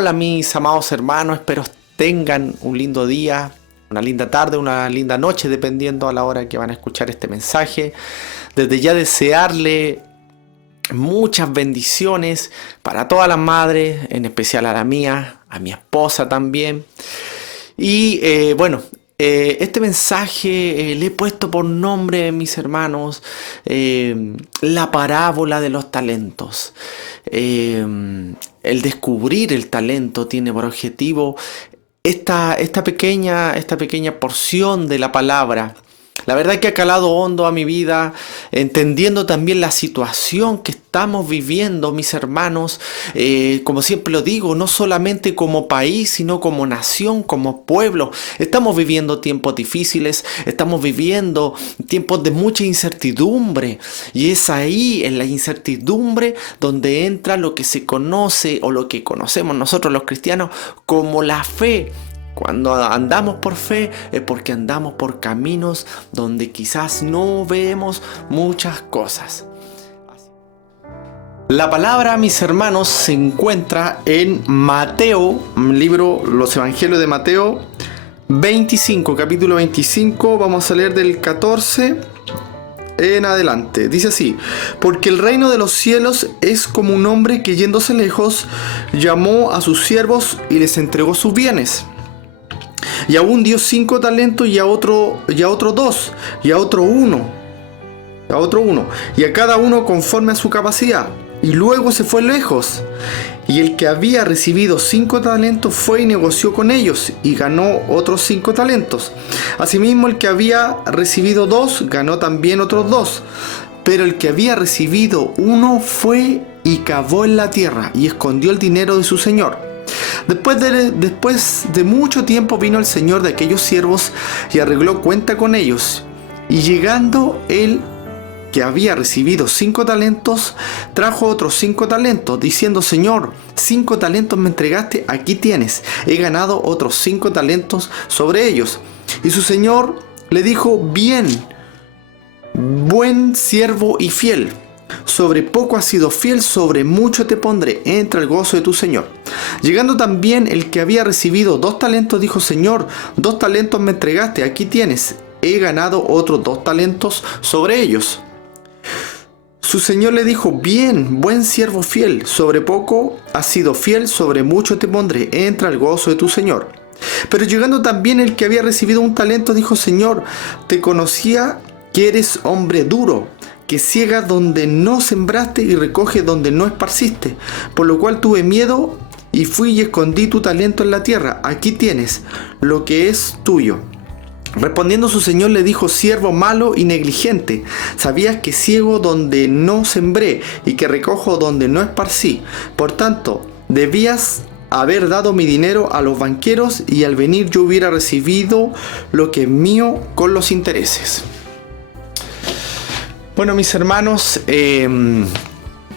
Hola mis amados hermanos, espero tengan un lindo día, una linda tarde, una linda noche, dependiendo a la hora que van a escuchar este mensaje. Desde ya desearle muchas bendiciones para todas las madres, en especial a la mía, a mi esposa también. Y este mensaje le he puesto por nombre, mis hermanos, la parábola de los talentos. El descubrir el talento tiene por objetivo esta pequeña porción de la palabra. La verdad que ha calado hondo a mi vida, entendiendo también la situación que estamos viviendo, mis hermanos, como siempre lo digo, no solamente como país, sino como nación, como pueblo. Estamos viviendo tiempos difíciles, estamos viviendo tiempos de mucha incertidumbre, y es ahí, en la incertidumbre, donde entra lo que se conoce, o lo que conocemos nosotros los cristianos, como la fe. Cuando andamos por fe es porque andamos por caminos donde quizás no vemos muchas cosas. La palabra, mis hermanos, se encuentra en Mateo, libro Los Evangelios de Mateo 25, capítulo 25, vamos a leer del 14 en adelante. Dice así: porque el reino de los cielos es como un hombre que, yéndose lejos, llamó a sus siervos y les entregó sus bienes. Y a un dio 5 talentos, y a otro 2, y a otro 1, y a cada uno conforme a su capacidad. Y luego se fue lejos. Y el que había recibido 5 talentos fue y negoció con ellos, y ganó otros 5 talentos. Asimismo, el que había recibido 2, ganó también otros 2. Pero el que había recibido 1 fue y cavó en la tierra, y escondió el dinero de su señor. Después de mucho tiempo vino el señor de aquellos siervos y arregló cuenta con ellos. Y llegando él, que había recibido 5 talentos, trajo otros 5 talentos, diciendo: Señor, 5 talentos me entregaste, aquí tienes, he ganado otros 5 talentos sobre ellos. Y su señor le dijo: bien, buen siervo y fiel. Sobre poco has sido fiel, sobre mucho te pondré, entra el gozo de tu señor. Llegando también el que había recibido 2 talentos, dijo: Señor, 2 talentos me entregaste, aquí tienes, he ganado otros 2 talentos sobre ellos. Su señor le dijo: bien, buen siervo fiel, sobre poco has sido fiel, sobre mucho te pondré, entra el gozo de tu señor. Pero llegando también el que había recibido 1 talento, dijo: Señor, te conocía que eres hombre duro, que ciega donde no sembraste y recoge donde no esparciste, por lo cual tuve miedo y fui y escondí tu talento en la tierra. Aquí tienes lo que es tuyo. Respondiendo su señor le dijo: siervo malo y negligente, sabías que ciego donde no sembré y que recojo donde no esparcí. Por tanto, debías haber dado mi dinero a los banqueros, y al venir yo hubiera recibido lo que es mío con los intereses. Bueno, mis hermanos,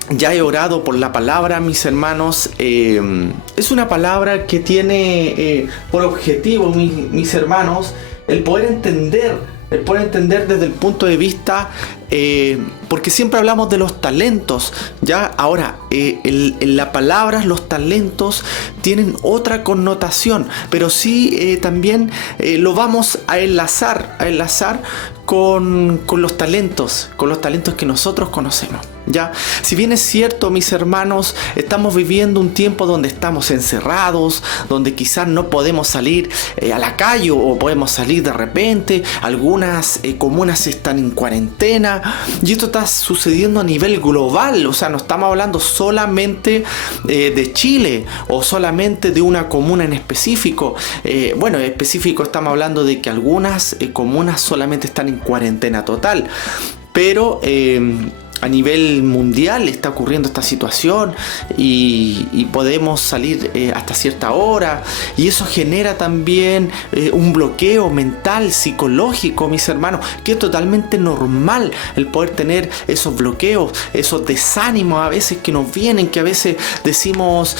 ya he orado por la palabra, mis hermanos. Es una palabra que tiene por objetivo, mis hermanos, el poder entender desde el punto de vista, porque siempre hablamos de los talentos, ¿ya? Ahora, en la palabra, los talentos tienen otra connotación, pero sí también lo vamos a enlazar con los talentos que nosotros conocemos, ¿ya? Si bien es cierto, mis hermanos, estamos viviendo un tiempo donde estamos encerrados, donde quizás no podemos salir a la calle, o podemos salir de repente. Algunas comunas están en cuarentena, y esto está sucediendo a nivel global. O sea, no estamos hablando solamente de Chile, o solamente de una comuna en específico. Estamos hablando de que algunas comunas solamente están en cuarentena total, pero a nivel mundial está ocurriendo esta situación, y podemos salir hasta cierta hora, y eso genera también un bloqueo mental, psicológico, mis hermanos, que es totalmente normal el poder tener esos bloqueos, esos desánimos a veces que nos vienen, que a veces decimos,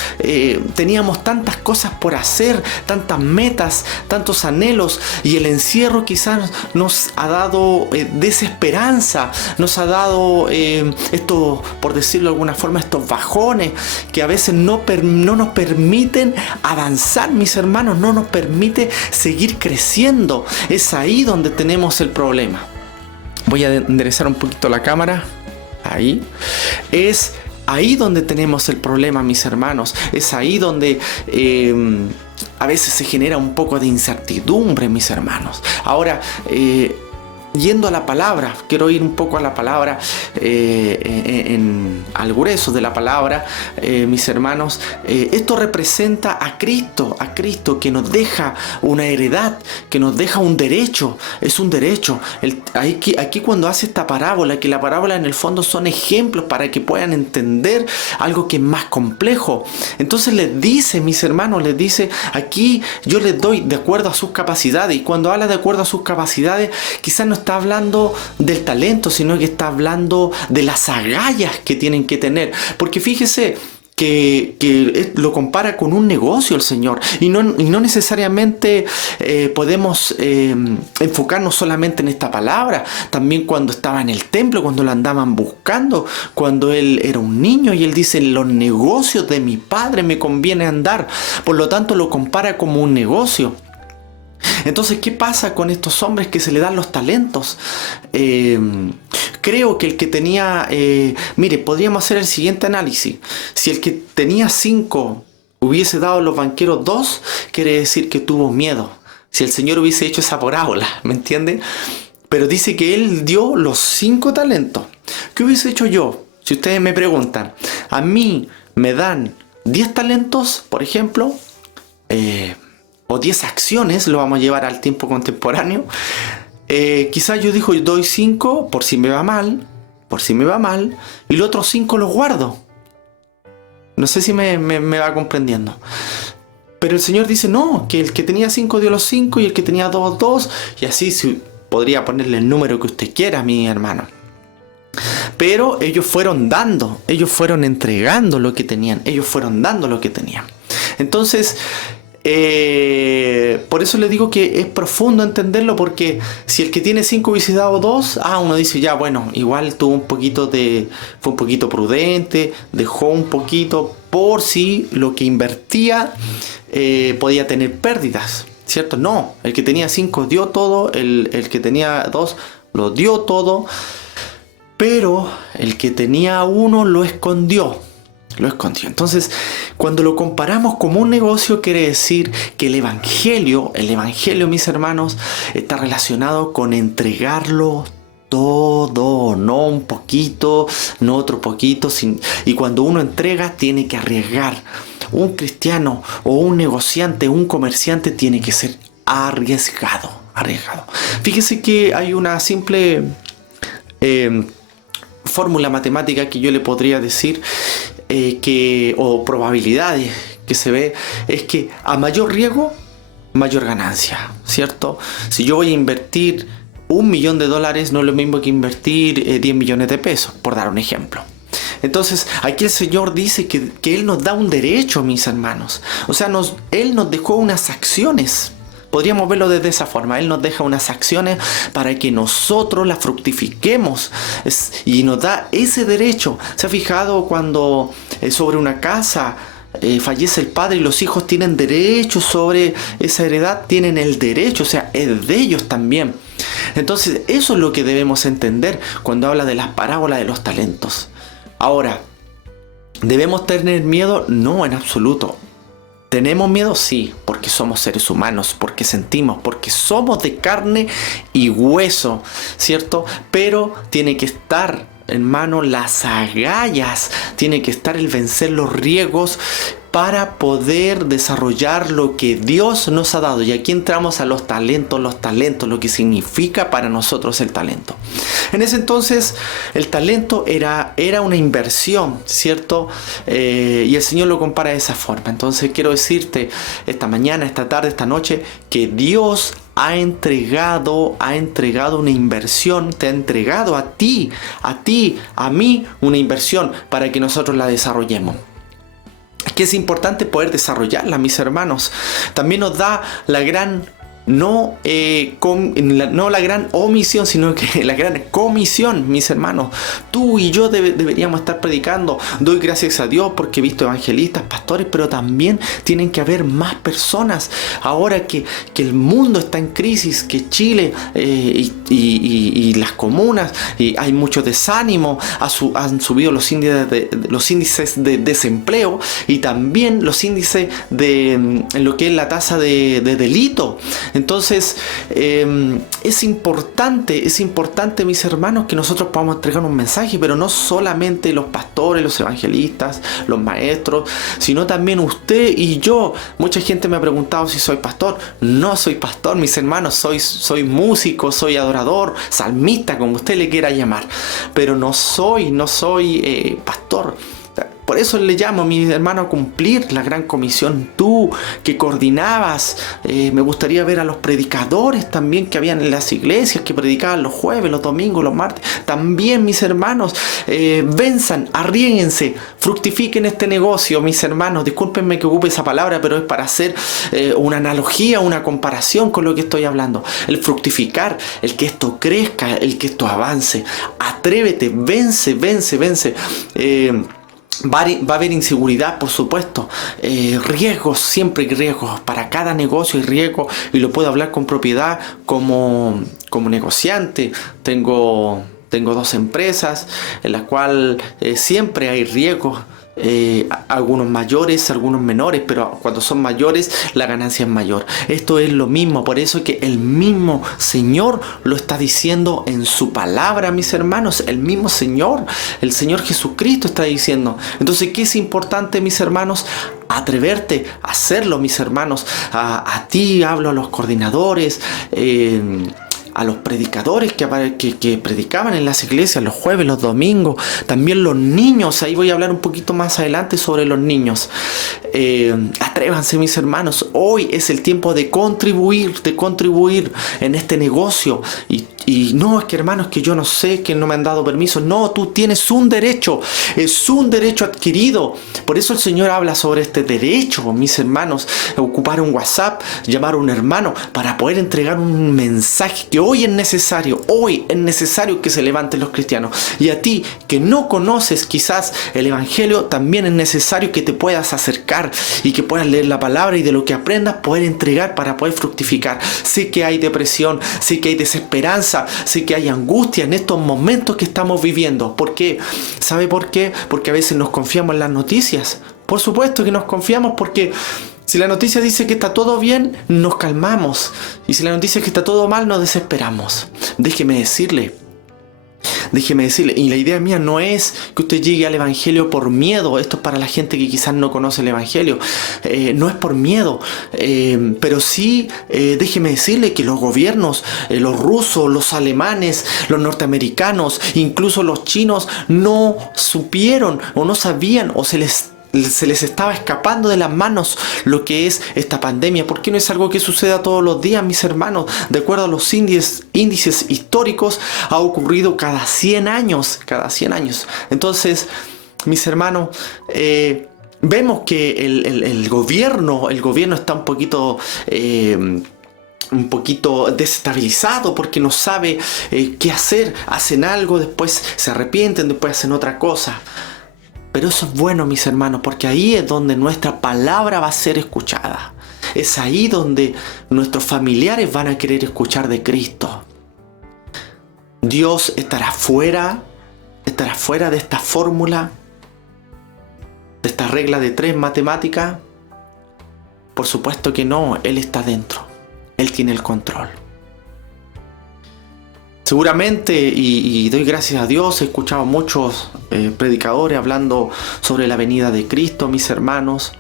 teníamos tantas cosas por hacer, tantas metas, tantos anhelos, y el encierro quizás nos ha dado desesperanza, nos ha dado estos, por decirlo de alguna forma, estos bajones que a veces no nos permiten avanzar, mis hermanos, no nos permite seguir creciendo. Es ahí donde tenemos el problema. Voy a enderezar un poquito la cámara. Ahí. Es ahí donde tenemos el problema, mis hermanos. Es ahí donde a veces se genera un poco de incertidumbre, mis hermanos. Ahora, yendo a la palabra, quiero ir un poco a la palabra, al grueso de la palabra, mis hermanos. Esto representa a Cristo que nos deja una heredad, que nos deja un derecho. Es un derecho. Aquí cuando hace esta parábola, que la parábola en el fondo son ejemplos para que puedan entender algo que es más complejo. Entonces les dice, mis hermanos, les dice, aquí yo les doy de acuerdo a sus capacidades. Y cuando habla de acuerdo a sus capacidades, quizás no está hablando del talento, sino que está hablando de las agallas que tienen que tener. Porque fíjese que lo compara con un negocio el Señor, y no necesariamente podemos enfocarnos solamente en esta palabra. También cuando estaba en el templo, cuando lo andaban buscando, cuando él era un niño, y él dice: en los negocios de mi padre me conviene andar. Por lo tanto lo compara como un negocio. Entonces, ¿qué pasa con estos hombres que se le dan los talentos? Creo que el que tenía... mire, podríamos hacer el siguiente análisis. Si el que tenía 5 hubiese dado a los banqueros 2, quiere decir que tuvo miedo. Si el Señor hubiese hecho esa parábola, ¿me entienden? Pero dice que Él dio los 5 talentos. ¿Qué hubiese hecho yo? Si ustedes me preguntan, a mí me dan 10 talentos, por ejemplo, o 10 acciones, lo vamos a llevar al tiempo contemporáneo. Quizás yo doy 5 por si me va mal, y los otros 5 los guardo. No sé si me va comprendiendo. Pero el Señor dice no, que el que tenía 5 dio los 5, y el que tenía 2, y así podría ponerle el número que usted quiera, mi hermano. Pero ellos fueron dando, ellos fueron entregando lo que tenían, ellos fueron dando lo que tenían. Entonces, por eso le digo que es profundo entenderlo, porque si el que tiene 5 hubiese dado 2, uno dice ya, bueno, igual fue un poquito prudente, dejó un poquito por si lo que invertía podía tener pérdidas, ¿cierto? No, el que tenía 5 dio todo, el que tenía 2 lo dio todo, pero el que tenía 1 lo escondió. Entonces, cuando lo comparamos como un negocio, quiere decir que el evangelio, mis hermanos, está relacionado con entregarlo todo, no un poquito, no otro poquito, y cuando uno entrega tiene que arriesgar. Un cristiano o un negociante, un comerciante tiene que ser arriesgado. Fíjese que hay una simple fórmula matemática que yo le podría decir, o probabilidades que se ve, es que a mayor riesgo, mayor ganancia, ¿cierto? Si yo voy a invertir $1.000.000, no es lo mismo que invertir 10 millones de pesos, por dar un ejemplo. Entonces, aquí el Señor dice que Él nos da un derecho, mis hermanos. O sea, Él nos dejó unas acciones. Podríamos verlo desde esa forma. Él nos deja unas acciones para que nosotros las fructifiquemos, y nos da ese derecho. ¿Se ha fijado cuando sobre una casa fallece el padre y los hijos tienen derecho sobre esa heredad? Tienen el derecho, o sea, es de ellos también. Entonces, eso es lo que debemos entender cuando habla de las parábolas de los talentos. Ahora, ¿debemos tener miedo? No, en absoluto. ¿Tenemos miedo? Sí, porque somos seres humanos, porque sentimos, porque somos de carne y hueso, ¿cierto? Pero tiene que estar, hermano, las agallas, tiene que estar el vencer los riesgos para poder desarrollar lo que Dios nos ha dado. Y aquí entramos a los talentos, lo que significa para nosotros el talento. En ese entonces el talento era una inversión, ¿cierto? Y el Señor lo compara de esa forma. Entonces quiero decirte esta mañana, esta tarde, esta noche, que Dios ha entregado una inversión, te ha entregado a ti, a mí, una inversión para que nosotros la desarrollemos. Que es importante poder desarrollarla, mis hermanos. También nos da la gran No, no la gran omisión, sino que la gran comisión, mis hermanos. Tú y yo deberíamos estar predicando. Doy gracias a Dios porque he visto evangelistas, pastores, pero también tienen que haber más personas. Ahora que el mundo está en crisis, que Chile y las comunas, y hay mucho desánimo, han subido los índices de desempleo y también los índices en lo que es la tasa de delito. Entonces es importante, mis hermanos, que nosotros podamos entregar un mensaje, pero no solamente los pastores, los evangelistas, los maestros, sino también usted y yo. Mucha gente me ha preguntado si soy pastor. No soy pastor, mis hermanos, soy músico, soy adorador, salmista, como usted le quiera llamar, pero no soy pastor. Por eso le llamo a mi hermano a cumplir la gran comisión. Tú que coordinabas, me gustaría ver a los predicadores también que habían en las iglesias, que predicaban los jueves, los domingos, los martes. También, mis hermanos, venzan, arriéguense, fructifiquen este negocio, mis hermanos. Discúlpenme que ocupe esa palabra, pero es para hacer una analogía, una comparación con lo que estoy hablando. El fructificar, el que esto crezca, el que esto avance. Atrévete, vence. Va a haber inseguridad, por supuesto, riesgos, siempre hay riesgos, para cada negocio hay riesgos, y lo puedo hablar con propiedad como negociante. Tengo 2 empresas en las cuales siempre hay riesgos. Algunos mayores, algunos menores, pero cuando son mayores la ganancia es mayor. Esto es lo mismo, por eso es que el mismo Señor lo está diciendo en su palabra, mis hermanos. El mismo Señor, el Señor Jesucristo está diciendo. Entonces, ¿qué es importante, mis hermanos? Atreverte a hacerlo, mis hermanos. A ti hablo, a los coordinadores, a los predicadores que predicaban en las iglesias los jueves, los domingos, también los niños. Ahí voy a hablar un poquito más adelante sobre los niños. Atrévanse, mis hermanos. Hoy es el tiempo de contribuir en este negocio. Y no, es que hermanos, que yo no sé, que no me han dado permiso. No, tú tienes un derecho, es un derecho adquirido. Por eso el Señor habla sobre este derecho, mis hermanos. Ocupar un WhatsApp, llamar a un hermano para poder entregar un mensaje que hoy es necesario que se levanten los cristianos. Y a ti que no conoces quizás el Evangelio, también es necesario que te puedas acercar y que puedas leer la palabra, y de lo que aprendas poder entregar para poder fructificar. Sé que hay depresión, sé que hay desesperanza, sé que hay angustia en estos momentos que estamos viviendo. ¿Por qué? ¿Sabe por qué? Porque a veces nos confiamos en las noticias. Por supuesto que nos confiamos, porque si la noticia dice que está todo bien, nos calmamos. Y si la noticia es que está todo mal, nos desesperamos. Déjeme decirle, y la idea mía no es que usted llegue al Evangelio por miedo. Esto es para la gente que quizás no conoce el Evangelio. No es por miedo, pero sí, déjeme decirle que los gobiernos, los rusos, los alemanes, los norteamericanos, incluso los chinos, no supieron o no sabían, o se les estaba escapando de las manos lo que es esta pandemia, porque no es algo que suceda todos los días, mis hermanos. De acuerdo a los índices históricos, ha ocurrido cada 100 años. Entonces, mis hermanos, vemos que el gobierno está un poquito desestabilizado, porque no sabe qué hacer. Hacen algo, después se arrepienten, después hacen otra cosa. Pero eso es bueno, mis hermanos, porque ahí es donde nuestra palabra va a ser escuchada. Es ahí donde nuestros familiares van a querer escuchar de Cristo. Dios estará fuera de esta fórmula, de esta regla de 3 matemática. Por supuesto que no, Él está dentro. Él tiene el control. Seguramente, y doy gracias a Dios, he escuchado a muchos predicadores hablando sobre la venida de Cristo, mis hermanos,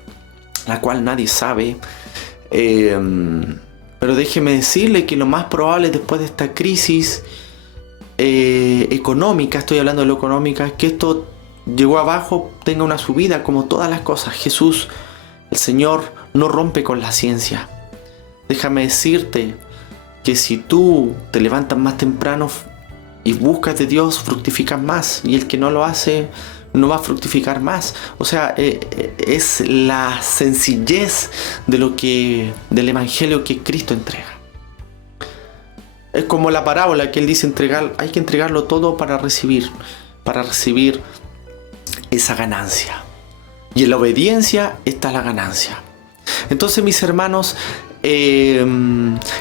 la cual nadie sabe. Pero déjeme decirle que lo más probable después de esta crisis económica, estoy hablando de lo económica, es que esto llegó abajo, tenga una subida, como todas las cosas. Jesús, el Señor, no rompe con la ciencia. Déjame decirte que si tú te levantas más temprano y buscas de Dios, fructificas más, y el que no lo hace no va a fructificar más. O sea, es la sencillez del Evangelio que Cristo entrega. Es como la parábola que él dice, hay que entregarlo todo para recibir esa ganancia. Y en la obediencia está la ganancia. Entonces, mis hermanos,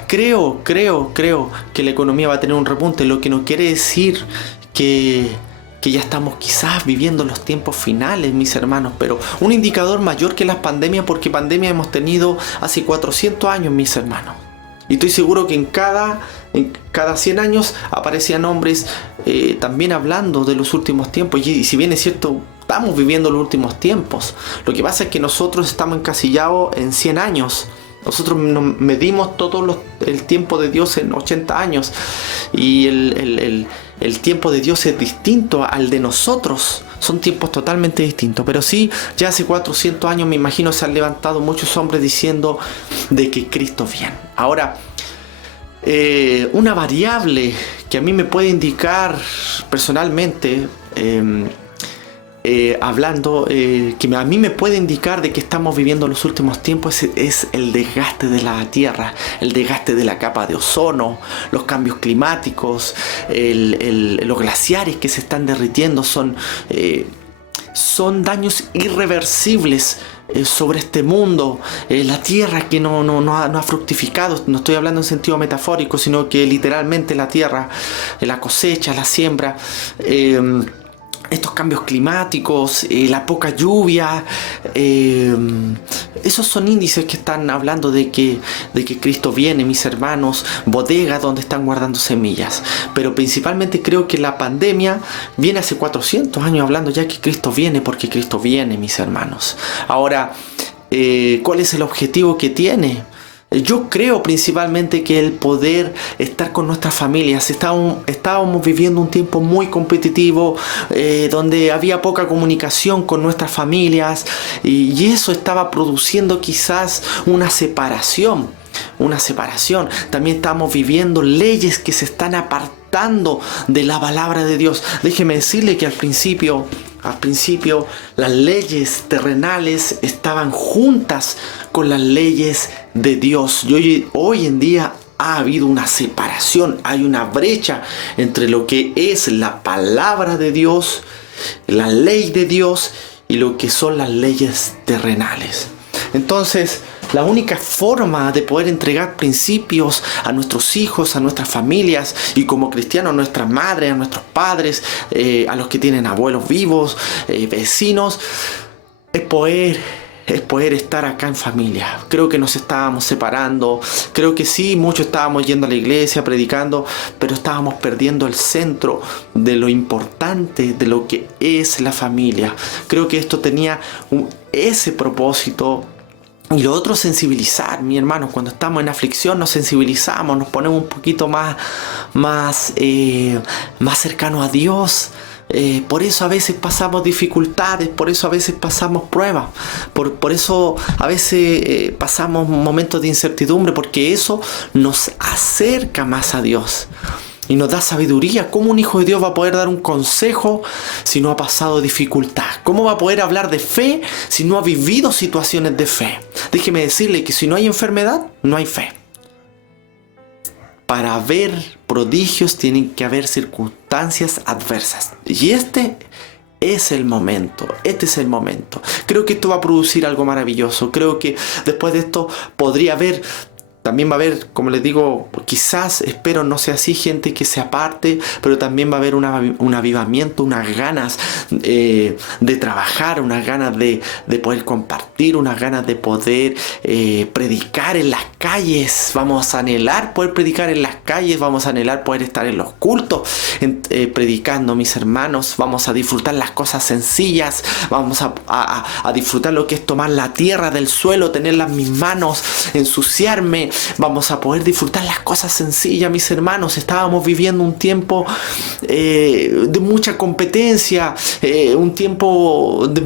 creo que la economía va a tener un repunte, lo que no quiere decir que ya estamos quizás viviendo los tiempos finales, mis hermanos, pero un indicador mayor que las pandemias, porque pandemia hemos tenido hace 400 años, mis hermanos. Y estoy seguro que en cada 100 años aparecían hombres también hablando de los últimos tiempos. Y si bien es cierto, estamos viviendo los últimos tiempos, lo que pasa es que nosotros estamos encasillados en 100 años. Nosotros medimos todo el tiempo de Dios en 80 años. Y el tiempo de Dios es distinto al de nosotros. Son tiempos totalmente distintos. Pero sí, ya hace 400 años me imagino se han levantado muchos hombres diciendo de que Cristo viene. Ahora, una variable que a mí me puede indicar personalmente, hablando, que a mí me puede indicar de que estamos viviendo los últimos tiempos es el desgaste de la tierra, el desgaste de la capa de ozono, los cambios climáticos, los glaciares que se están derritiendo, son daños irreversibles sobre este mundo, la tierra que no ha fructificado. No estoy hablando en sentido metafórico, sino que literalmente la tierra, la cosecha, la siembra, estos cambios climáticos, la poca lluvia, esos son índices que están hablando de que Cristo viene, mis hermanos, bodegas donde están guardando semillas. Pero principalmente creo que la pandemia viene hace 400 años hablando ya que Cristo viene, porque Cristo viene, mis hermanos. Ahora, ¿cuál es el objetivo que tiene? Yo creo principalmente que el poder estar con nuestras familias. Estábamos viviendo un tiempo muy competitivo, donde había poca comunicación con nuestras familias, y eso estaba produciendo quizás una separación. También estamos viviendo leyes que se están apartando de la palabra de Dios. Déjeme decirle que al principio las leyes terrenales estaban juntas con las leyes de Dios. Y hoy en día ha habido una separación, hay una brecha entre lo que es la palabra de Dios, la ley de Dios, y lo que son las leyes terrenales. Entonces, la única forma de poder entregar principios a nuestros hijos, a nuestras familias, y como cristianos a nuestras madres, a nuestros padres, a los que tienen abuelos vivos, vecinos, es poder estar acá en familia. Creo que nos estábamos separando. Creo que sí, muchos estábamos yendo a la iglesia, predicando, pero estábamos perdiendo el centro de lo importante de lo que es la familia. Creo que esto tenía ese propósito. Y lo otro, sensibilizar, mi hermano. Cuando estamos en aflicción nos sensibilizamos, nos ponemos un poquito más cercanos a Dios. Por eso a veces pasamos dificultades, por eso a veces pasamos pruebas, por eso a veces pasamos momentos de incertidumbre, porque eso nos acerca más a Dios y nos da sabiduría. ¿Cómo un hijo de Dios va a poder dar un consejo si no ha pasado dificultad? ¿Cómo va a poder hablar de fe si no ha vivido situaciones de fe? Déjeme decirle que si no hay enfermedad, no hay fe. Para ver prodigios tienen que haber circunstancias adversas. Y este es el momento. Creo que esto va a producir algo maravilloso. Creo que después de esto también va a haber, como les digo, quizás, espero no sea así, gente que se aparte, pero también va a haber un avivamiento, unas ganas de trabajar, unas ganas de poder compartir, unas ganas de poder predicar en las calles. Vamos a anhelar poder predicar en las calles, vamos a anhelar poder estar en los cultos predicando, mis hermanos. Vamos a disfrutar las cosas sencillas, vamos a disfrutar lo que es tomar la tierra del suelo, tenerla en mis manos, ensuciarme. Vamos a poder disfrutar las cosas sencillas, mis hermanos. Estábamos viviendo un tiempo de mucha competencia, un tiempo de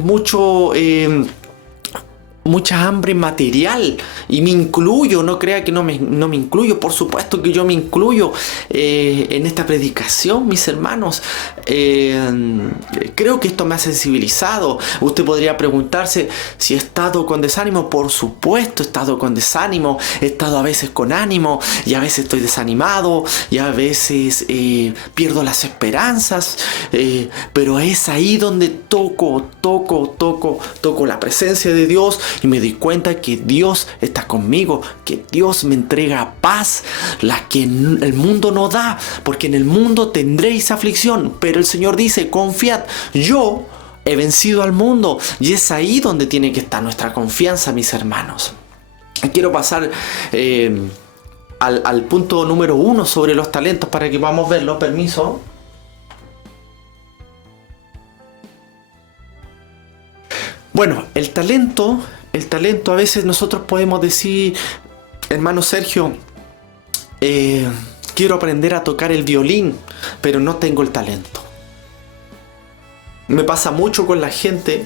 mucha hambre material, y me incluyo, no crea que no me incluyo, por supuesto que yo me incluyo en esta predicación, mis hermanos. Creo que esto me ha sensibilizado. Usted podría preguntarse si he estado con desánimo. Por supuesto, he estado con desánimo, he estado a veces con ánimo, y a veces estoy desanimado, y a veces pierdo las esperanzas, pero es ahí donde toco la presencia de Dios y me doy cuenta que Dios está conmigo, que Dios me entrega paz, la que el mundo no da, porque en el mundo tendréis aflicción, pero el Señor dice: confiad, yo he vencido al mundo. Y es ahí donde tiene que estar nuestra confianza, mis hermanos. Quiero pasar al punto número 1 sobre los talentos para que podamos verlo. Permiso. Bueno, el talento a veces nosotros podemos decir: hermano Sergio, quiero aprender a tocar el violín, pero no tengo el talento. Me pasa mucho con la gente,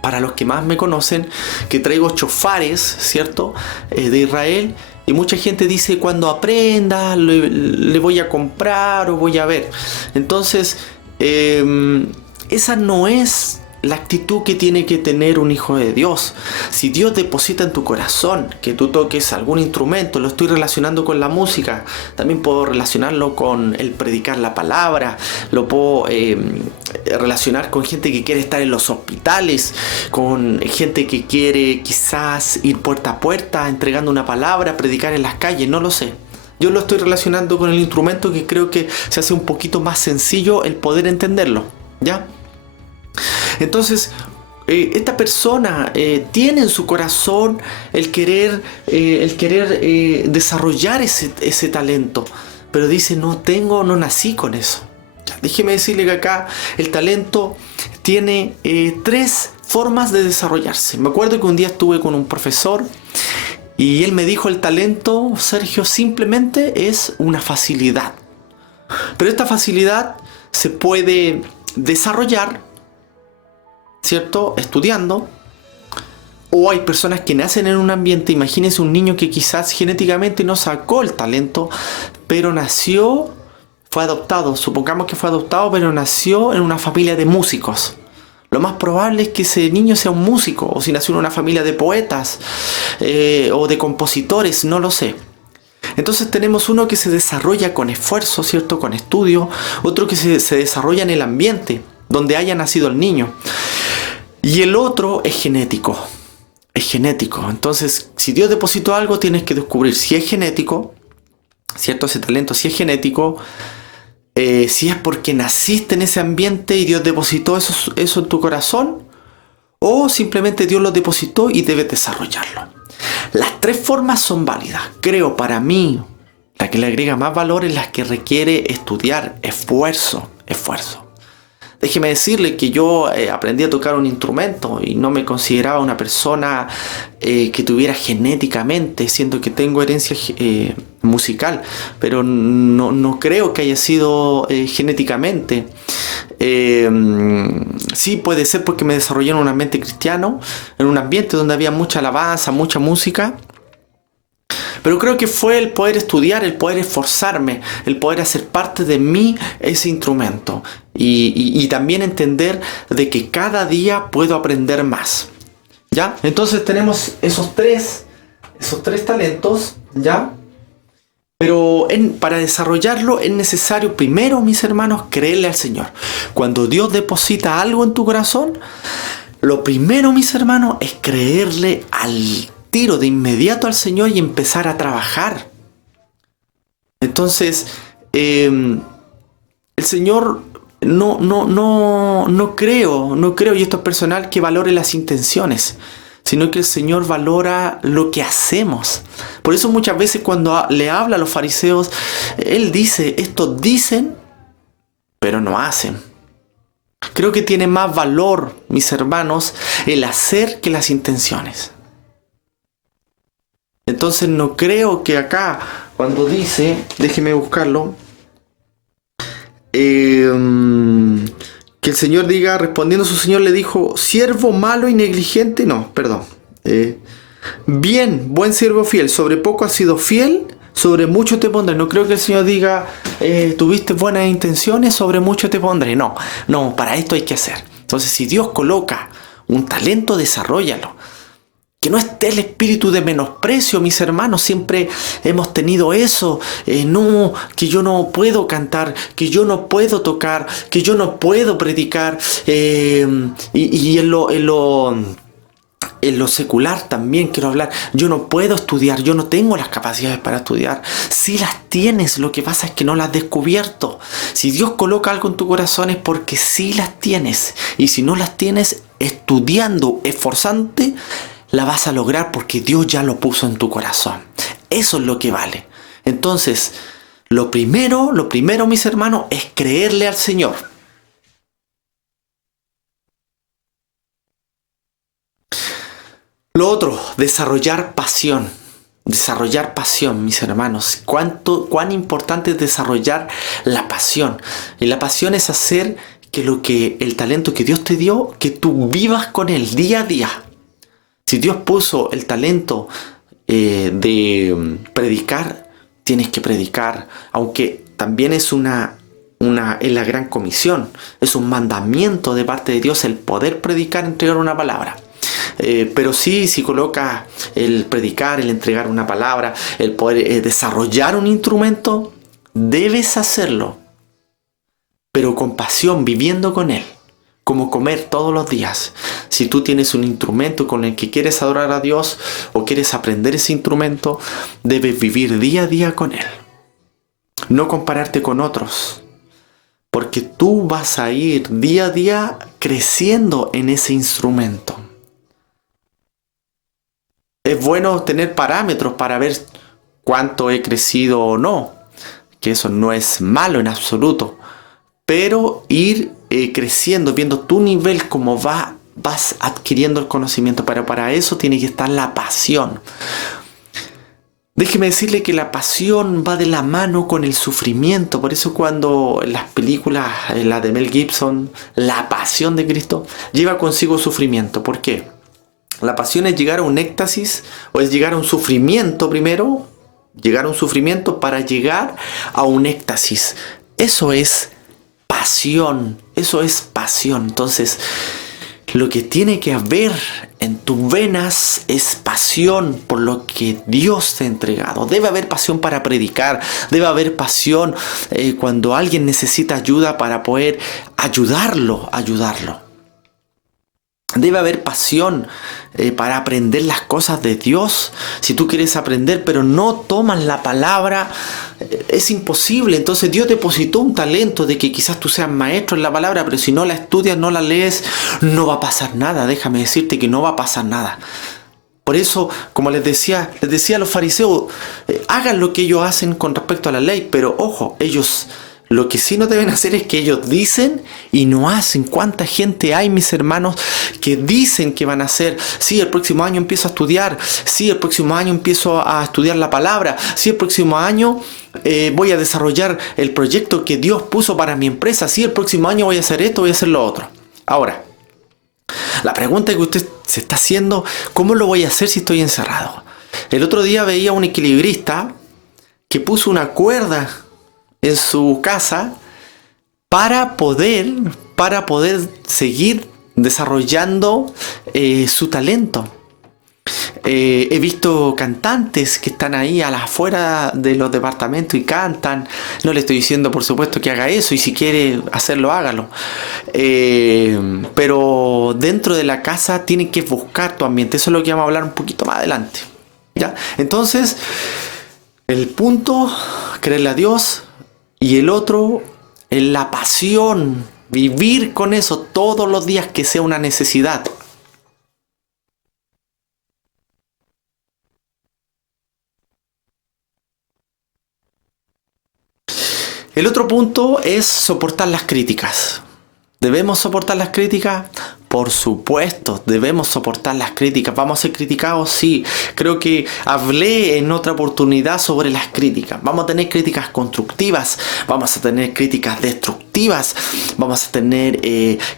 para los que más me conocen, que traigo chofares, ¿cierto? De Israel, y mucha gente dice: cuando aprenda le voy a comprar o voy a ver. Entonces, esa no es la actitud que tiene que tener un hijo de Dios. Si Dios deposita en tu corazón que tú toques algún instrumento, lo estoy relacionando con la música, también puedo relacionarlo con el predicar la palabra, lo puedo relacionar con gente que quiere estar en los hospitales, con gente que quiere quizás ir puerta a puerta entregando una palabra, predicar en las calles, no lo sé. Yo lo estoy relacionando con el instrumento, que creo que se hace un poquito más sencillo el poder entenderlo, ¿ya? Entonces, esta persona tiene en su corazón el querer desarrollar ese talento, pero dice: no nací con eso. Déjeme decirle que acá el talento tiene 3 formas de desarrollarse. Me acuerdo que un día estuve con un profesor y él me dijo: el talento, Sergio, simplemente es una facilidad, pero esta facilidad se puede desarrollar, ¿cierto?, estudiando. O hay personas que nacen en un ambiente. Imagínense un niño que quizás genéticamente no sacó el talento, pero fue adoptado, supongamos que fue adoptado, pero nació en una familia de músicos. Lo más probable es que ese niño sea un músico, o si nació en una familia de poetas o de compositores, no lo sé. Entonces tenemos uno que se desarrolla con esfuerzo, ¿cierto?, con estudio. Otro que se desarrolla en el ambiente donde haya nacido el niño. Y el otro es genético. Es genético. Entonces, si Dios depositó algo, tienes que descubrir si es genético, ¿cierto? Ese talento, si es genético, si es porque naciste en ese ambiente y Dios depositó eso en tu corazón, o simplemente Dios lo depositó y debes desarrollarlo. Las 3 formas son válidas. Creo, para mí, la que le agrega más valor es la que requiere estudiar, esfuerzo. Déjeme decirle que yo aprendí a tocar un instrumento y no me consideraba una persona que tuviera genéticamente, siendo que tengo herencia musical, pero no creo que haya sido genéticamente. Sí, puede ser porque me desarrollé en un ambiente cristiano, en un ambiente donde había mucha alabanza, mucha música. Pero creo que fue el poder estudiar, el poder esforzarme, el poder hacer parte de mí ese instrumento. Y también entender de que cada día puedo aprender más. ¿Ya? Entonces tenemos esos tres talentos, ¿ya? Pero para desarrollarlo es necesario primero, mis hermanos, creerle al Señor. Cuando Dios deposita algo en tu corazón, lo primero, mis hermanos, es creerle al tiro de inmediato al Señor y empezar a trabajar. Entonces, el Señor no creo, y esto es personal, que valore las intenciones, sino que el Señor valora lo que hacemos. Por eso muchas veces cuando le habla a los fariseos, Él dice: estos dicen, pero no hacen. Creo que tiene más valor, mis hermanos, el hacer que las intenciones. Entonces no creo que acá, cuando dice, déjeme buscarlo, que el Señor diga, respondiendo su Señor le dijo: siervo malo y negligente. No, perdón. Eh, Bien, buen siervo fiel, sobre poco has sido fiel, sobre mucho te pondré. No creo que el Señor diga, tuviste buenas intenciones, sobre mucho te pondré. No, no, para esto hay que hacer. Entonces, si Dios coloca un talento, desarróllalo. Que no esté el espíritu de menosprecio, mis hermanos. Siempre hemos tenido eso. No, que yo no puedo cantar, que yo no puedo tocar, que yo no puedo predicar. Y en lo secular también quiero hablar. Yo no puedo estudiar, yo no tengo las capacidades para estudiar. Si las tienes, lo que pasa es que no las has descubierto. Si Dios coloca algo en tu corazón es porque sí las tienes. Y si no las tienes, estudiando, esforzándote, la vas a lograr porque Dios ya lo puso en tu corazón. Eso es lo que vale. Entonces, lo primero, mis hermanos, es creerle al Señor. Lo otro, desarrollar pasión. Desarrollar pasión, mis hermanos. Cuán importante es desarrollar la pasión. Y la pasión es hacer que el talento que Dios te dio, que tú vivas con él día a día. Si Dios puso el talento de predicar, tienes que predicar, aunque también es la gran comisión, es un mandamiento de parte de Dios el poder predicar, entregar una palabra. Pero sí, si colocas el predicar, el entregar una palabra, el poder desarrollar un instrumento, debes hacerlo, pero con pasión, viviendo con él. Como comer todos los días. Si tú tienes un instrumento con el que quieres adorar a Dios o quieres aprender ese instrumento, debes vivir día a día con él. No compararte con otros, porque tú vas a ir día a día creciendo en ese instrumento. Es bueno tener parámetros para ver cuánto he crecido o no, que eso no es malo en absoluto. Pero ir creciendo, viendo tu nivel, cómo vas adquiriendo el conocimiento. Pero para eso tiene que estar la pasión. Déjeme decirle que la pasión va de la mano con el sufrimiento. Por eso cuando en las películas, la de Mel Gibson, La Pasión de Cristo, lleva consigo sufrimiento. ¿Por qué? La pasión es llegar a un éxtasis o es llegar a un sufrimiento primero. Llegar a un sufrimiento para llegar a un éxtasis. Eso es pasión, eso es pasión. Entonces, lo que tiene que haber en tus venas es pasión por lo que Dios te ha entregado. Debe haber pasión para predicar, debe haber pasión cuando alguien necesita ayuda para poder ayudarlo. Debe haber pasión para aprender las cosas de Dios. Si tú quieres aprender pero no tomas la palabra, es imposible. Entonces Dios depositó un talento de que quizás tú seas maestro en la palabra, pero si no la estudias, no la lees, no va a pasar nada. Déjame decirte que no va a pasar nada. Por eso, como les decía a los fariseos, hagan lo que ellos hacen con respecto a la ley, pero ojo, ellos... Lo que sí no deben hacer es que ellos dicen y no hacen. ¿Cuánta gente hay, mis hermanos, que dicen que van a hacer? Sí, el próximo año empiezo a estudiar. Sí, el próximo año empiezo a estudiar la palabra. Sí, el próximo año voy a desarrollar el proyecto que Dios puso para mi empresa. Sí, el próximo año voy a hacer esto, voy a hacer lo otro. Ahora, la pregunta que usted se está haciendo, ¿cómo lo voy a hacer si estoy encerrado? El otro día veía a un equilibrista que puso una cuerda en su casa para poder seguir desarrollando su talento. He visto cantantes que están ahí a las afueras de los departamentos y cantan. No le estoy diciendo, por supuesto, que haga eso, y si quiere hacerlo, hágalo. Pero dentro de la casa tiene que buscar tu ambiente. Eso es lo que vamos a hablar un poquito más adelante, ¿ya? Entonces, el punto, creerle a Dios. Y el otro, en la pasión, vivir con eso todos los días que sea una necesidad. El otro punto es soportar las críticas. Debemos soportar las críticas Por supuesto, debemos soportar las críticas. ¿Vamos a ser criticados? Sí. Creo que hablé en otra oportunidad sobre las críticas. Vamos a tener críticas constructivas, vamos a tener críticas destructivas, vamos a tener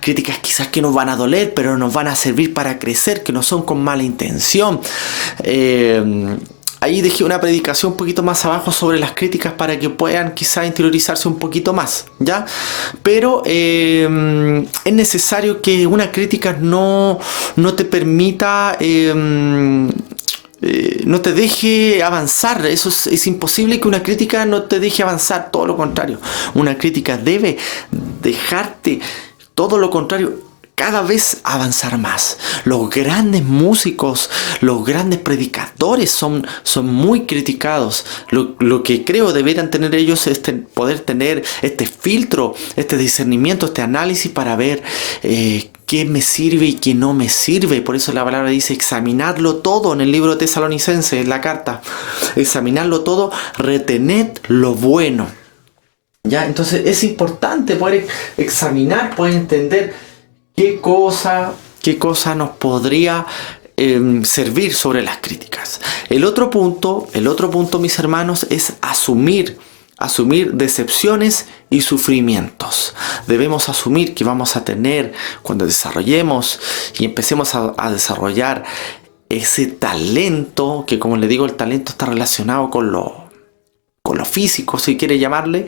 críticas quizás que nos van a doler, pero nos van a servir para crecer, que no son con mala intención. Ahí dejé una predicación un poquito más abajo sobre las críticas para que puedan quizá interiorizarse un poquito más, ¿ya? Pero es necesario que una crítica no te permita, no te deje avanzar. Eso es imposible que una crítica no te deje avanzar, todo lo contrario. Una crítica debe dejarte, todo lo contrario, cada vez avanzar más. Los grandes músicos, los grandes predicadores son muy criticados. Lo que creo deberían tener ellos es poder tener este filtro, este discernimiento, este análisis para ver qué me sirve y qué no me sirve. Por eso la palabra dice examinarlo todo en el libro de Tesalonicenses, en la carta. Examinarlo todo, retened lo bueno. ¿Ya? Entonces es importante poder examinar, poder entender ¿qué cosa nos podría servir sobre las críticas? El otro punto, mis hermanos, es asumir decepciones y sufrimientos. Debemos asumir que vamos a tener, cuando desarrollemos y empecemos a desarrollar ese talento, que como le digo, el talento está relacionado con lo físico, si quiere llamarle,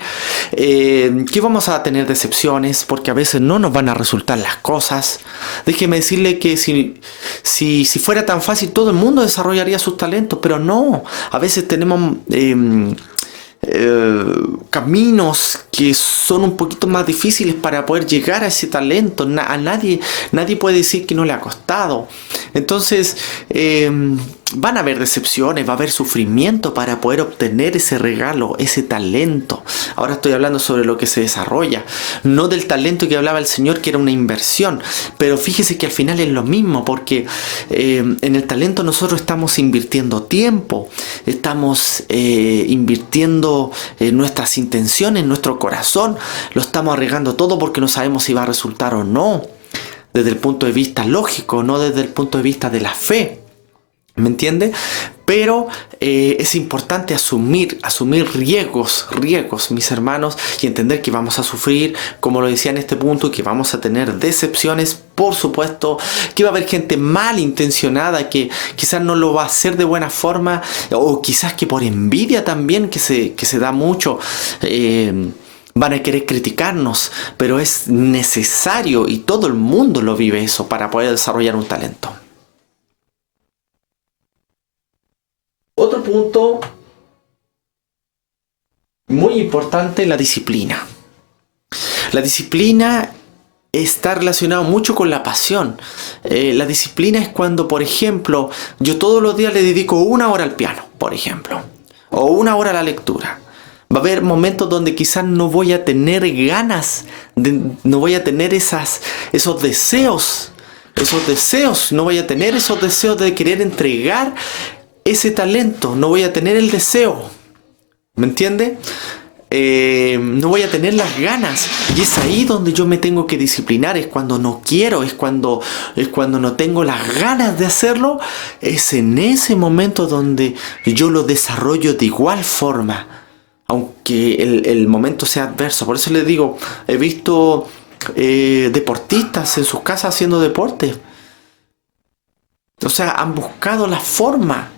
que vamos a tener decepciones porque a veces no nos van a resultar las cosas. Déjeme decirle que si fuera tan fácil, todo el mundo desarrollaría sus talentos, pero no. A veces tenemos caminos que son un poquito más difíciles para poder llegar a ese talento. A nadie puede decir que no le ha costado. Entonces van a haber decepciones, va a haber sufrimiento para poder obtener ese regalo, ese talento. Ahora estoy hablando sobre lo que se desarrolla, no del talento que hablaba el Señor, que era una inversión. Pero fíjese que al final es lo mismo, porque en el talento nosotros estamos invirtiendo tiempo, estamos invirtiendo nuestras intenciones, nuestro corazón, lo estamos arriesgando todo porque no sabemos si va a resultar o no, desde el punto de vista lógico, no desde el punto de vista de la fe. ¿Me entiende? Pero es importante asumir riesgos, mis hermanos, y entender que vamos a sufrir, como lo decía en este punto, que vamos a tener decepciones, por supuesto, que va a haber gente malintencionada que quizás no lo va a hacer de buena forma, o quizás que por envidia también, que se da mucho, van a querer criticarnos, pero es necesario, y todo el mundo lo vive eso, para poder desarrollar un talento. Otro punto muy importante, la disciplina. La disciplina está relacionada mucho con la pasión. La disciplina es cuando, por ejemplo, yo todos los días le dedico 1 hora al piano, por ejemplo, o 1 hora a la lectura. Va a haber momentos donde quizás no voy a tener ganas, no voy a tener esos deseos, no voy a tener esos deseos de querer entregar ese talento, no voy a tener el deseo, ¿me entiende? No voy a tener las ganas, y es ahí donde yo me tengo que disciplinar. Es cuando no quiero, es cuando no tengo las ganas de hacerlo. Es en ese momento donde yo lo desarrollo de igual forma, aunque el momento sea adverso. Por eso les digo, he visto deportistas en sus casas haciendo deporte, o sea, han buscado la forma.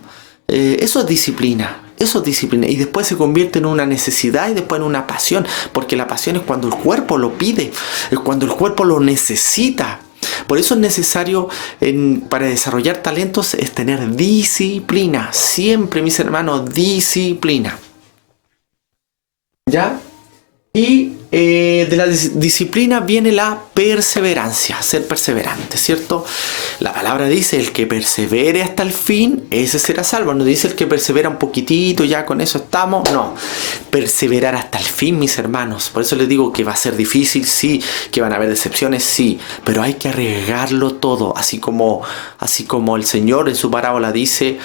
Eso es disciplina, y después se convierte en una necesidad y después en una pasión, porque la pasión es cuando el cuerpo lo pide, es cuando el cuerpo lo necesita. Por eso es necesario, para desarrollar talentos, es tener disciplina, siempre, mis hermanos, disciplina. ¿Ya? Y de la disciplina viene la perseverancia, ser perseverante, ¿cierto? La palabra dice, el que persevere hasta el fin, ese será salvo. No dice el que persevera un poquitito, ya con eso estamos. No, perseverar hasta el fin, mis hermanos. Por eso les digo que va a ser difícil, sí, que van a haber decepciones, sí, pero hay que arriesgarlo todo, así como el Señor en su parábola dice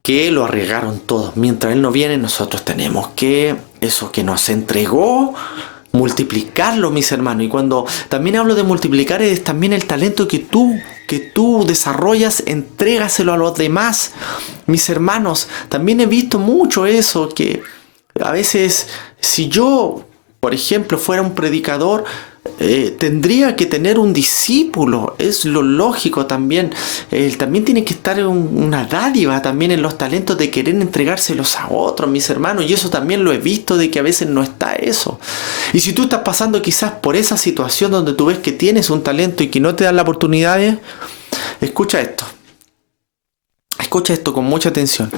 que lo arriesgaron todo. Mientras Él no viene, nosotros tenemos que, eso que nos entregó, multiplicarlo, mis hermanos. Y cuando también hablo de multiplicar, es también el talento que tú desarrollas, entrégaselo a los demás, mis hermanos. También he visto mucho eso, que a veces, si yo, por ejemplo, fuera un predicador, tendría que tener un discípulo, es lo lógico también. También tiene que estar una dádiva también en los talentos de querer entregárselos a otros, mis hermanos, y eso también lo he visto, de que a veces no está eso. Y si tú estás pasando quizás por esa situación donde tú ves que tienes un talento y que no te dan la oportunidad, escucha esto con mucha atención.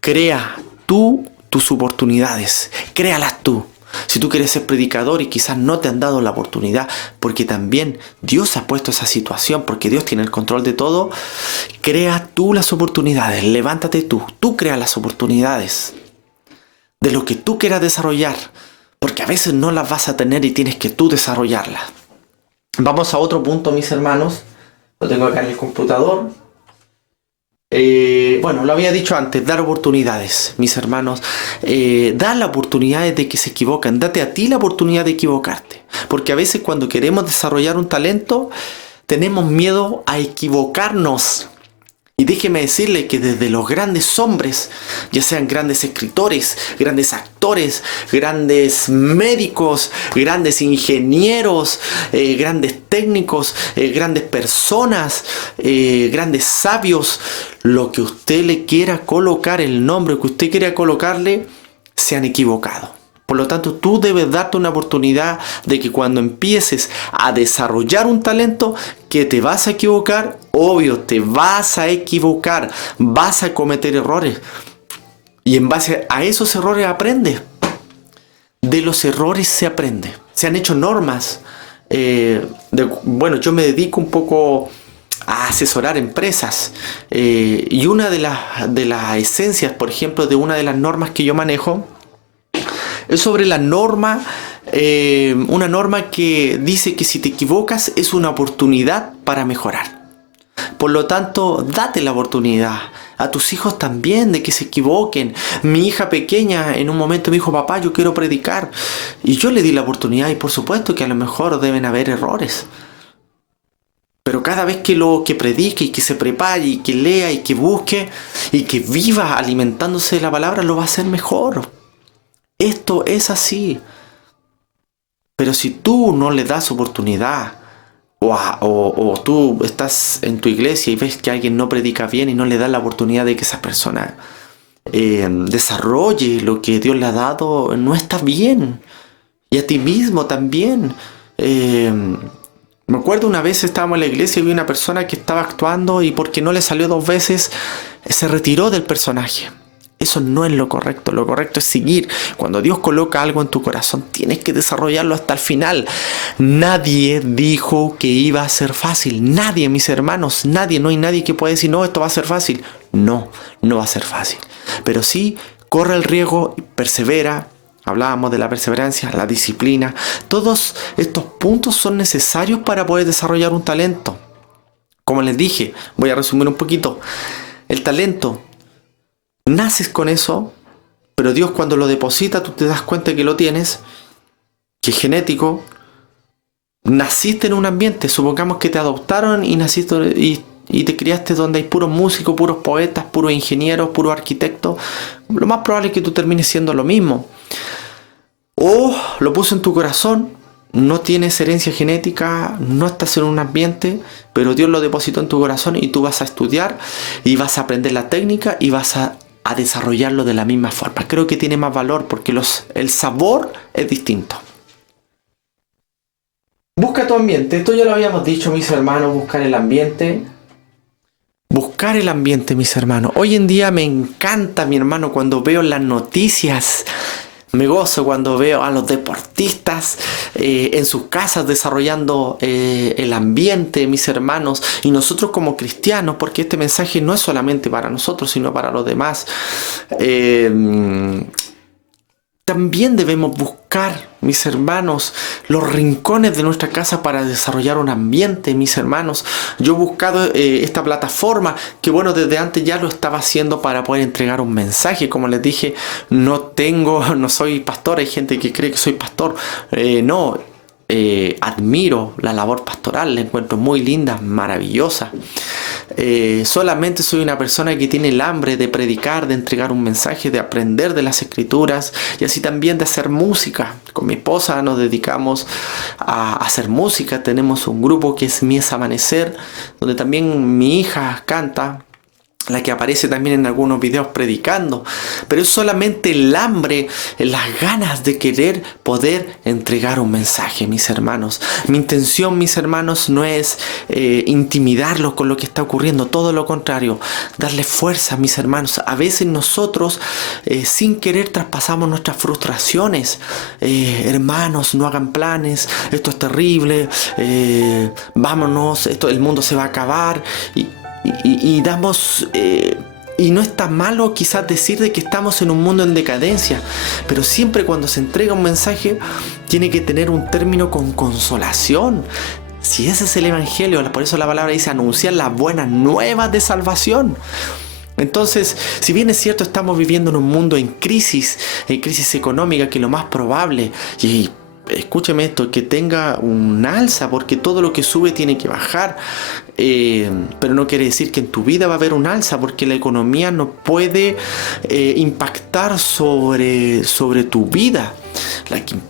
Crea tú tus oportunidades, créalas tú. Si tú quieres ser predicador y quizás no te han dado la oportunidad, porque también Dios ha puesto esa situación, porque Dios tiene el control de todo, crea tú las oportunidades, levántate tú crea las oportunidades de lo que tú quieras desarrollar, porque a veces no las vas a tener y tienes que tú desarrollarlas. Vamos a otro punto, mis hermanos, lo tengo acá en el computador. Bueno, lo había dicho antes, dar oportunidades, mis hermanos. Dar la oportunidad de que se equivocan. Date a ti la oportunidad de equivocarte. Porque a veces cuando queremos desarrollar un talento, tenemos miedo a equivocarnos. Y déjeme decirle que desde los grandes hombres, ya sean grandes escritores, grandes actores, grandes médicos, grandes ingenieros, grandes técnicos, grandes personas, grandes sabios, lo que usted le quiera colocar, el nombre que usted quiera colocarle, se han equivocado. Por lo tanto, tú debes darte una oportunidad de que cuando empieces a desarrollar un talento, que te vas a equivocar, obvio, te vas a equivocar, vas a cometer errores. Y en base a esos errores aprendes. De los errores se aprende. Se han hecho normas. Bueno, yo me dedico un poco a asesorar empresas. Y una de las esencias, por ejemplo, de una de las normas que yo manejo, es sobre la norma, una norma que dice que si te equivocas es una oportunidad para mejorar. Por lo tanto, date la oportunidad. A tus hijos también de que se equivoquen. Mi hija pequeña en un momento me dijo, papá, yo quiero predicar. Y yo le di la oportunidad y por supuesto que a lo mejor deben haber errores. Pero cada vez que predique y que se prepare y que lea y que busque y que viva alimentándose de la palabra, lo va a hacer mejor. Esto es así. Pero si tú no le das oportunidad o tú estás en tu iglesia y ves que alguien no predica bien y no le das la oportunidad de que esa persona desarrolle lo que Dios le ha dado, no está bien. Y a ti mismo también. Me acuerdo una vez estábamos en la iglesia y vi una persona que estaba actuando y porque no le salió 2 veces, se retiró del personaje. Eso no es lo correcto es seguir. Cuando Dios coloca algo en tu corazón, tienes que desarrollarlo hasta el final. Nadie dijo que iba a ser fácil. Nadie, mis hermanos, nadie. No hay nadie que pueda decir, no, esto va a ser fácil. No va a ser fácil. Pero sí, corre el riesgo, persevera. Hablábamos de la perseverancia, la disciplina. Todos estos puntos son necesarios para poder desarrollar un talento. Como les dije, voy a resumir un poquito. El talento, naces con eso, pero Dios cuando lo deposita, tú te das cuenta que lo tienes, que es genético. Naciste en un ambiente, supongamos que te adoptaron y naciste y te criaste donde hay puros músicos, puros poetas, puros ingenieros, puros arquitectos. Lo más probable es que tú termines siendo lo mismo. O lo puso en tu corazón, no tienes herencia genética, no estás en un ambiente, pero Dios lo depositó en tu corazón y tú vas a estudiar y vas a aprender la técnica y vas a desarrollarlo de la misma forma. Creo que tiene más valor porque el sabor es distinto. Busca tu ambiente. Esto ya lo habíamos dicho, mis hermanos, buscar el ambiente. Buscar el ambiente, mis hermanos. Hoy en día me encanta, mi hermano, cuando veo las noticias. Me gozo cuando veo a los deportistas en sus casas desarrollando el ambiente, mis hermanos, y nosotros como cristianos, porque este mensaje no es solamente para nosotros, sino para los demás. también debemos buscar, mis hermanos, los rincones de nuestra casa para desarrollar un ambiente, mis hermanos. Yo he buscado esta plataforma, que bueno, desde antes ya lo estaba haciendo para poder entregar un mensaje. Como les dije, no soy pastor. Hay gente que cree que soy pastor. No. Admiro la labor pastoral, la encuentro muy linda, maravillosa. Solamente soy una persona que tiene el hambre de predicar, de entregar un mensaje, de aprender de las escrituras y así también de hacer música. Con mi esposa nos dedicamos a hacer música. Tenemos un grupo que es Mies Amanecer, donde también mi hija canta, la que aparece también en algunos videos predicando, pero es solamente el hambre, las ganas de querer poder entregar un mensaje, mis hermanos. Mi intención, mis hermanos, no es intimidarlos con lo que está ocurriendo, todo lo contrario, darles fuerza, mis hermanos. A veces nosotros sin querer traspasamos nuestras frustraciones. Hermanos, no hagan planes, esto es terrible, vámonos, el mundo se va a acabar y damos... Y no está malo quizás decir de que estamos en un mundo en decadencia, pero siempre cuando se entrega un mensaje tiene que tener un término con consolación. Si ese es el evangelio, por eso la palabra dice anunciar las buenas nuevas de salvación. Entonces, si bien es cierto, estamos viviendo en un mundo en crisis económica, que lo más probable, y escúcheme esto, que tenga un alza, porque todo lo que sube tiene que bajar, pero no quiere decir que en tu vida va a haber un alza, porque la economía no puede impactar sobre tu vida.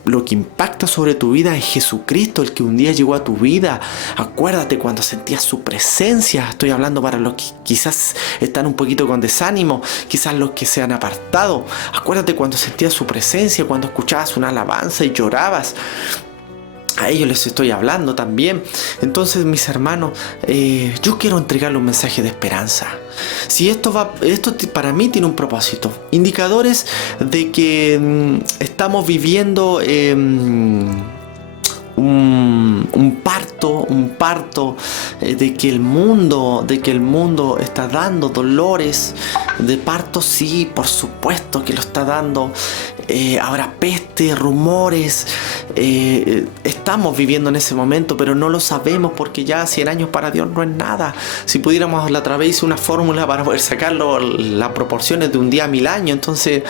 Lo que impacta sobre tu vida es Jesucristo, el que un día llegó a tu vida. Acuérdate cuando sentías su presencia. Estoy hablando para los que quizás están un poquito con desánimo, quizás los que se han apartado. Acuérdate cuando sentías su presencia, cuando escuchabas una alabanza y llorabas. A ellos les estoy hablando también. Entonces, mis hermanos, yo quiero entregarle un mensaje de esperanza. Si esto para mí tiene un propósito. Indicadores de que estamos viviendo un parto de que el mundo está dando dolores de parto. Sí, por supuesto que lo está dando. Habrá peste, rumores. Estamos viviendo en ese momento, pero no lo sabemos porque ya 100 años para Dios no es nada. Si pudiéramos, la otra vez hice una fórmula para poder sacarlo, las proporciones de un día a 1000 años. Entonces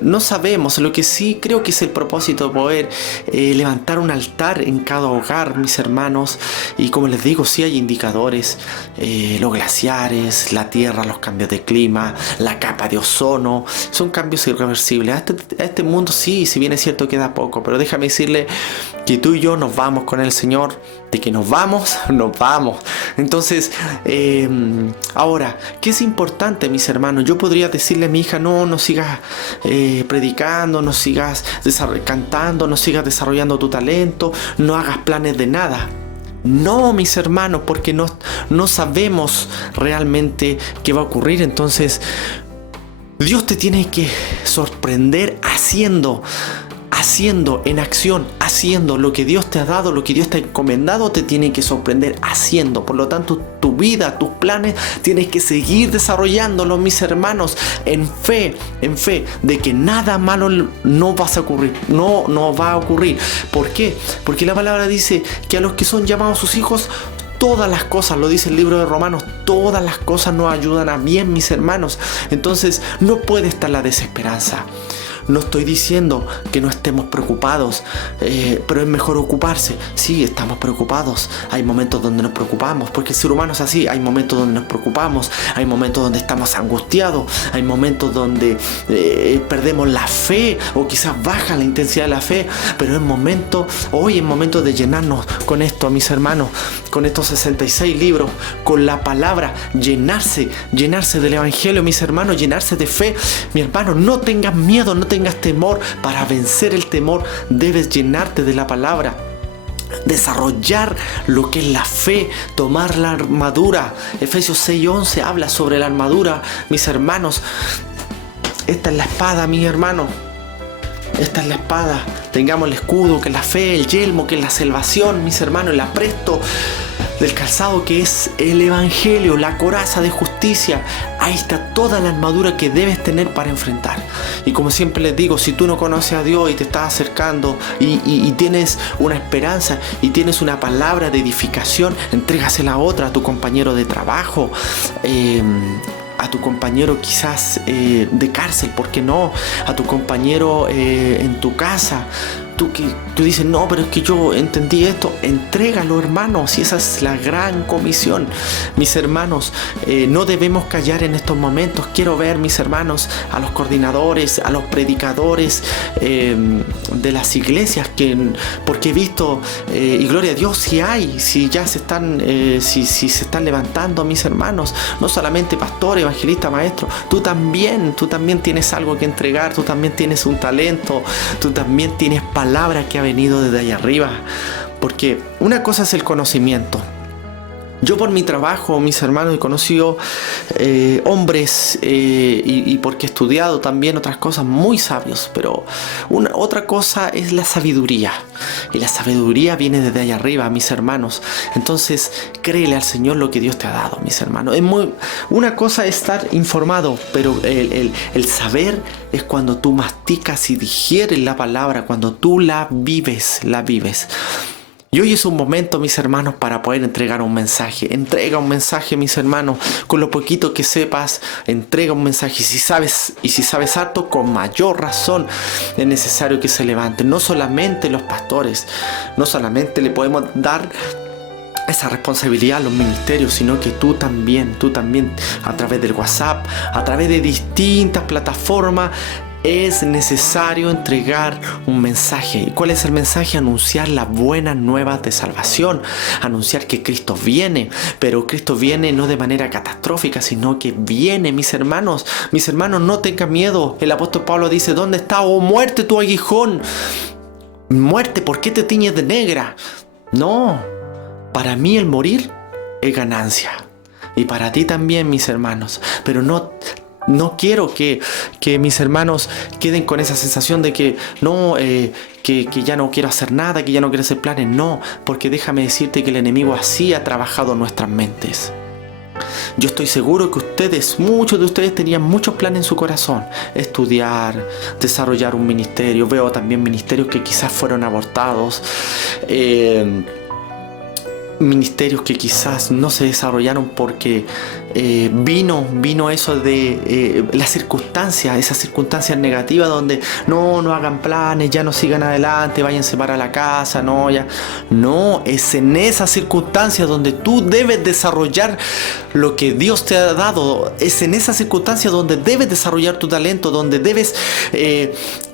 no sabemos. Lo que sí creo que es el propósito de poder levantar un altar en cada hogar, mis hermanos. Y como les digo, sí hay indicadores, los glaciares, la tierra, los cambios de clima, la capa de ozono, son cambios irreversibles. A este mundo sí, si bien es cierto queda poco, pero déjame decirle que tú y yo nos vamos con el Señor. De que nos vamos. Entonces, ahora, ¿qué es importante, mis hermanos? Yo podría decirle a mi hija, no sigas predicando, no sigas cantando, no sigas desarrollando tu talento, no hagas planes de nada. No, mis hermanos, porque no sabemos realmente qué va a ocurrir. Entonces, Dios te tiene que sorprender haciendo en acción, haciendo lo que Dios te ha dado, lo que Dios te ha encomendado, te tiene que sorprender haciendo. Por lo tanto, tu vida, tus planes, tienes que seguir desarrollándolos, mis hermanos, en fe, de que nada malo no va a ocurrir. ¿Por qué? Porque la palabra dice que a los que son llamados sus hijos, todas las cosas, lo dice el libro de Romanos, todas las cosas nos ayudan a bien, mis hermanos. Entonces, no puede estar la desesperanza. No estoy diciendo que no estemos preocupados, pero es mejor ocuparse. Sí, estamos preocupados. Hay momentos donde nos preocupamos, porque el ser humano es así. Hay momentos donde nos preocupamos, hay momentos donde estamos angustiados, hay momentos donde perdemos la fe o quizás baja la intensidad de la fe, pero hoy es momento de llenarnos con esto, mis hermanos, con estos 66 libros, con la palabra, llenarse del evangelio, mis hermanos, llenarse de fe. Mi hermano, no tengas miedo, no tengas temor. Para vencer el temor debes llenarte de la palabra, desarrollar lo que es la fe, tomar la armadura. Efesios 6:11 habla sobre la armadura, mis hermanos. Esta es la espada, mis hermanos. Esta es la espada. Tengamos el escudo, que es la fe, el yelmo, que es la salvación, mis hermanos, el apresto. del calzado que es el Evangelio, la coraza de justicia. Ahí está toda la armadura que debes tener para enfrentar. Y como siempre les digo, si tú no conoces a Dios y te estás acercando y tienes una esperanza y tienes una palabra de edificación, entrégasela a otra, a tu compañero de trabajo, a tu compañero quizás de cárcel, ¿por qué no? A tu compañero en tu casa. Tú dices, no, pero es que yo entendí esto. Entrégalo, hermanos, y esa es la gran comisión. Mis hermanos, no debemos callar en estos momentos. Quiero ver, mis hermanos, a los coordinadores, a los predicadores de las iglesias, porque he visto, y gloria a Dios, si ya se están, si se están levantando, mis hermanos, no solamente pastor, evangelista, maestro, tú también tienes algo que entregar, tú también tienes un talento, tú también tienes palabra que ha venido desde allá arriba, porque una cosa es el conocimiento. Yo por mi trabajo, mis hermanos, he conocido hombres y porque he estudiado también otras cosas muy sabios, pero otra cosa es la sabiduría, y la sabiduría viene desde allá arriba, mis hermanos. Entonces créele al Señor lo que Dios te ha dado, mis hermanos. Una cosa es estar informado, pero el saber es cuando tú masticas y digieres la palabra, cuando tú la vives. Y hoy es un momento, mis hermanos, para poder entregar un mensaje. Entrega un mensaje, mis hermanos, con lo poquito que sepas, entrega un mensaje. Y si sabes harto, con mayor razón es necesario que se levanten. No solamente los pastores, no solamente le podemos dar esa responsabilidad a los ministerios, sino que tú también, a través del WhatsApp, a través de distintas plataformas, es necesario entregar un mensaje. ¿Y cuál es el mensaje? Anunciar las buenas nuevas de salvación. Anunciar que Cristo viene. Pero Cristo viene no de manera catastrófica, sino que viene, mis hermanos. Mis hermanos, no tengan miedo. El apóstol Pablo dice, ¿dónde está, oh muerte, tu aguijón? Muerte, ¿por qué te tiñes de negra? No, para mí el morir es ganancia. Y para ti también, mis hermanos. Pero no quiero que mis hermanos queden con esa sensación de que no, que ya no quiero hacer nada, que ya no quiero hacer planes. No, porque déjame decirte que el enemigo así ha trabajado en nuestras mentes. Yo estoy seguro que muchos de ustedes tenían muchos planes en su corazón. Estudiar, desarrollar un ministerio. Veo también ministerios que quizás fueron abortados. Ministerios que quizás no se desarrollaron porque vino eso de las circunstancias, esas circunstancias negativas donde no hagan planes, ya no sigan adelante, váyanse para la casa, no, es en esas circunstancias donde tú debes desarrollar lo que Dios te ha dado, es en esas circunstancias donde debes desarrollar tu talento, donde debes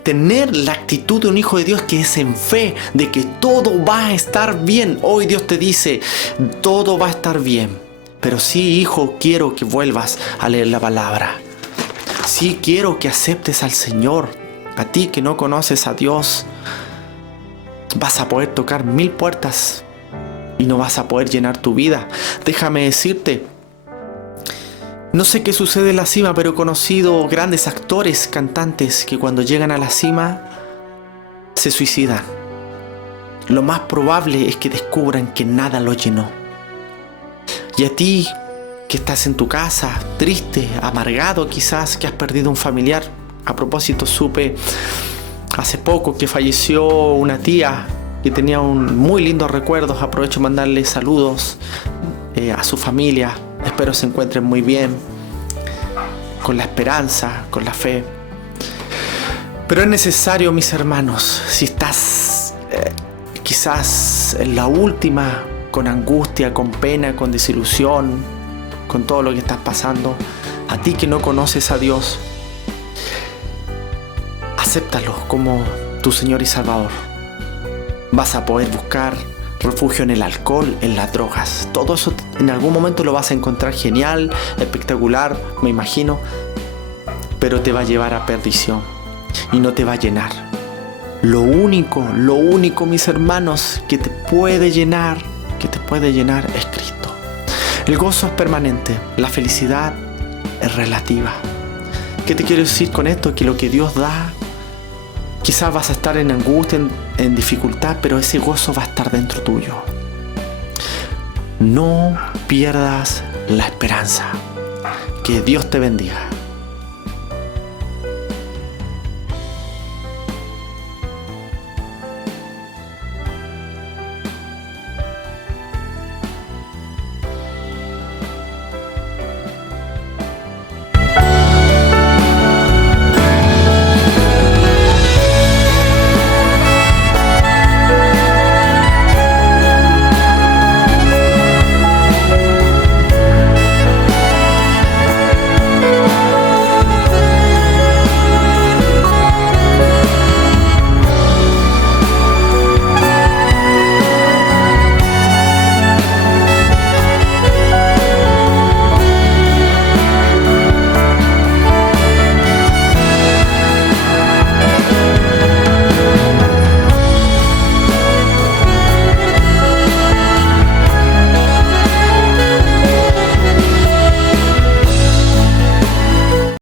tener la actitud de un hijo de Dios, que es en fe de que todo va a estar bien. Hoy Dios te dice, todo va a estar bien, pero sí, hijo, quiero que vuelvas a leer la palabra. Sí, quiero que aceptes al Señor. A ti que no conoces a Dios, vas a poder tocar 1000 puertas y no vas a poder llenar tu vida. Déjame decirte, no sé qué sucede en la cima, pero he conocido grandes actores, cantantes, que cuando llegan a la cima se suicidan. Lo más probable es que descubran que nada los llenó. Y a ti, que estás en tu casa, triste, amargado quizás, que has perdido un familiar. A propósito, supe hace poco que falleció una tía que tenía muy lindos recuerdos. Aprovecho de mandarle saludos a su familia. Espero se encuentren muy bien, con la esperanza, con la fe. Pero es necesario, mis hermanos, si estás quizás en la última, con angustia, con pena, con desilusión, con todo lo que estás pasando, a ti que no conoces a Dios, acéptalo como tu Señor y Salvador. Vas a poder buscar refugio en el alcohol, en las drogas. Todo eso en algún momento lo vas a encontrar genial, espectacular, me imagino, pero te va a llevar a perdición y no te va a llenar. Lo único, mis hermanos, que te puede llenar es Cristo. El gozo es permanente, la felicidad es relativa. ¿Qué te quiero decir con esto? Que lo que Dios da, quizás vas a estar en angustia, en dificultad, pero ese gozo va a estar dentro tuyo. No pierdas la esperanza. Que Dios te bendiga.